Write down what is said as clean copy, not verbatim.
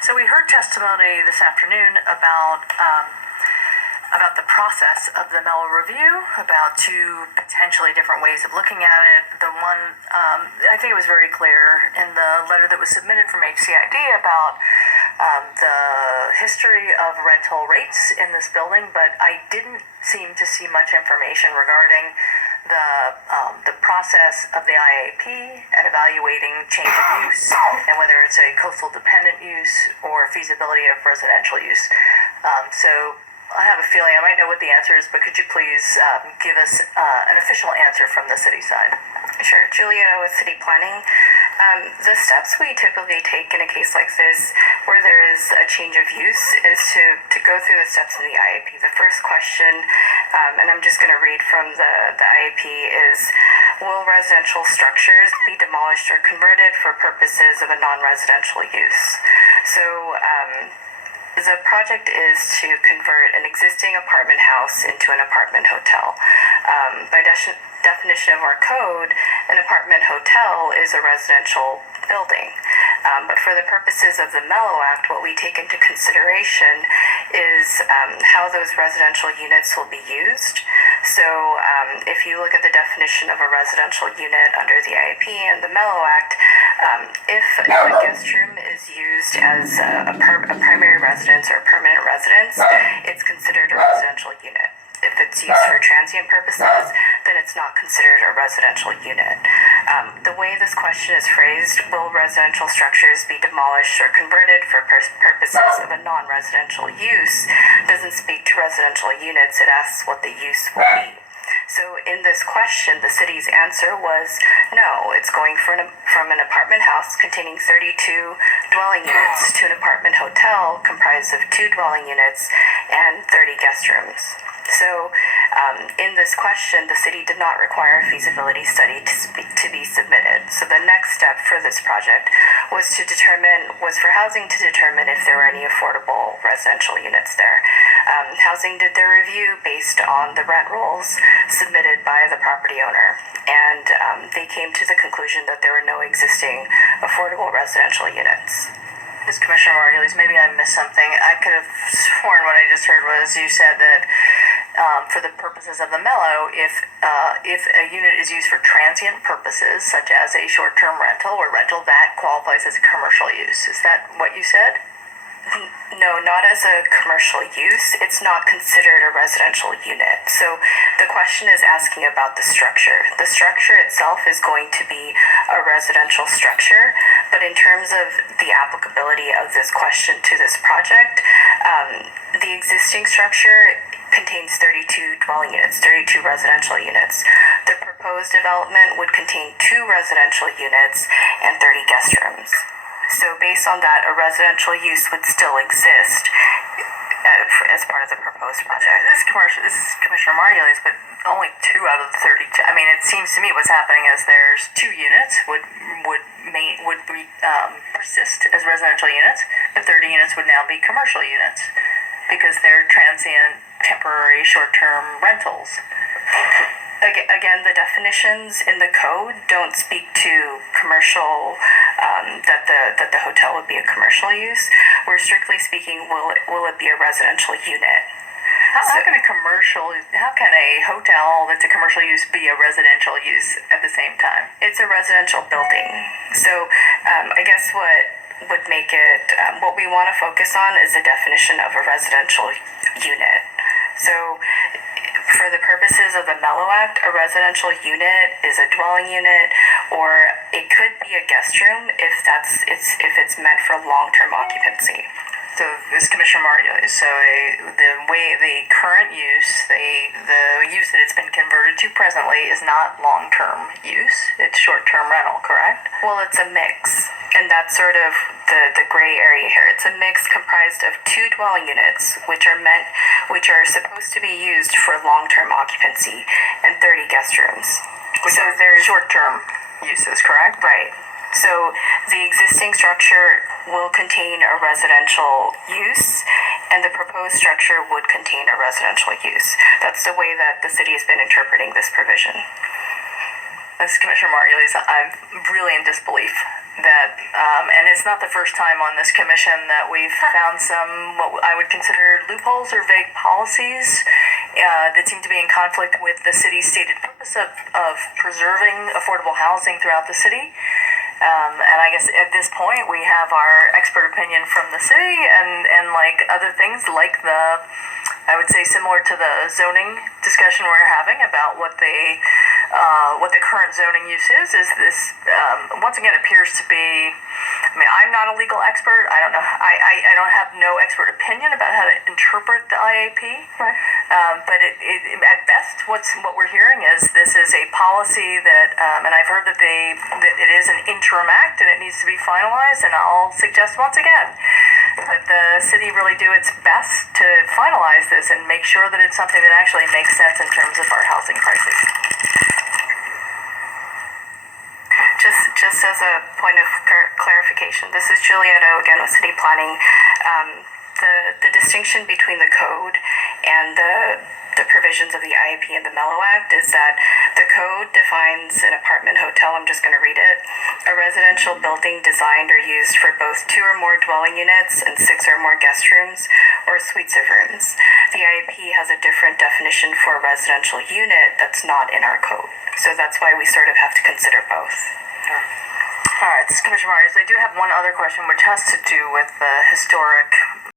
So we heard testimony this afternoon about the process of the Mello review, about two potentially different ways of looking at it. The one, I think it was very clear in the letter that was submitted from HCID about the history of rental rates in this building, but I didn't seem to see much information regarding the process of the IAP and evaluating change of use and whether it's a coastal dependent use or feasibility of residential use. So I have a feeling I might know what the answer is, but could you please give us an official answer from the city side? Sure. Juliet with City Planning. The steps we typically take in a case like this where there is a change of use is to go through the steps in the IAP. The first question, and I'm just going to read from the IAP, is will residential structures be demolished or converted for purposes of a non-residential use? So the project is to convert an existing apartment house into an apartment hotel. By definition of our code, an apartment hotel is a residential building. But for the purposes of the Mello Act, what we take into consideration is how those residential units will be used. So if you look at the definition of a residential unit under the IAP and the Mello Act, if a guest room is used as a primary residence or a permanent residence, it's considered a residential unit. If it's used for transient purposes, then it's not considered a residential unit. The way this question is phrased, will residential structures be demolished or converted for purposes of a non-residential use, doesn't speak to residential units, it asks what the use will be. So in this question, the city's answer was no, it's going from an apartment house containing 32 dwelling units to an apartment hotel comprised of 2 dwelling units and 30 guest rooms. So in this question, the city did not require a feasibility study to be submitted. So the next step for this project was for housing to determine if there were any affordable residential units there. Housing did their review based on the rent rolls submitted by the property owner, and they came to the conclusion that there were no existing affordable residential units. Ms. Commissioner Margolis, maybe I missed something. I could have sworn what I just heard was you said that for the purposes of the Mello, if a unit is used for transient purposes, such as a short-term rental or rental, that qualifies as a commercial use. Is that what you said? No, not as a commercial use. It's not considered a residential unit. So the question is asking about the structure. The structure itself is going to be a residential structure, but in terms of the applicability of this question to this project, the existing structure contains 32 dwelling units, 32 residential units. The proposed development would contain 2 residential units and 30 guest rooms. So based on that, a residential use would still exist as part of the proposed project. This is Commissioner Margolis, but only 2 out of the 32. I mean, it seems to me what's happening is there's 2 units would persist as residential units, but 30 units would now be commercial units because they're transient, temporary, short-term rentals. Again, the definitions in the code don't speak to commercial, that the hotel would be a commercial use. We're strictly speaking, will it be a residential unit? How can a hotel that's a commercial use be a residential use at the same time? It's a residential building. So I guess what would make it, what we want to focus on is the definition of a residential unit. So for the purposes of the Mello Act, a residential unit is a dwelling unit, or it could be a guest room if it's meant for long-term occupancy. So this Commissioner Margolis, the current use, the use that it's been converted to presently is not long-term use, it's short-term rental, correct? Well, it's a mix, and that's sort of the gray area here. It's a mix comprised of 2 dwelling units, which are supposed to be used for long-term occupancy, and 30 guest rooms. So there's short-term uses, correct? Right. So the existing structure will contain a residential use, and the proposed structure would contain a residential use. That's the way that the city has been interpreting this provision. This is Commissioner Margolis. I'm really in disbelief that, and it's not the first time on this commission that we've found some what I would consider loopholes or vague policies that seem to be in conflict with the city's stated purpose of preserving affordable housing throughout the city. And I guess at this point we have our expert opinion from the city and like other things like I would say similar to the zoning discussion we're having about what the current zoning use is this once again appears to be, I mean, I'm not a legal expert. I don't know. I don't have no expert opinion about how to interpret the IAP. Right. But it at best, what we're hearing is this is a policy that, and I've heard that it is an interim act and it needs to be finalized. And I'll suggest once again that the city really do its best to finalize this and make sure that it's something that actually makes sense in terms of our housing crisis. Just as a point of clarification, this is Juliet again with City Planning. The distinction between the code and the provisions of the IAP and the Mello Act is that the code defines an apartment hotel, I'm just going to read it, a residential building designed or used for both 2 or more dwelling units and 6 or more guest rooms or suites of rooms. The IAP has a different definition for a residential unit that's not in our code. So that's why we sort of have to consider both. All right, this is Commissioner Myers. I do have one other question, which has to do with the historic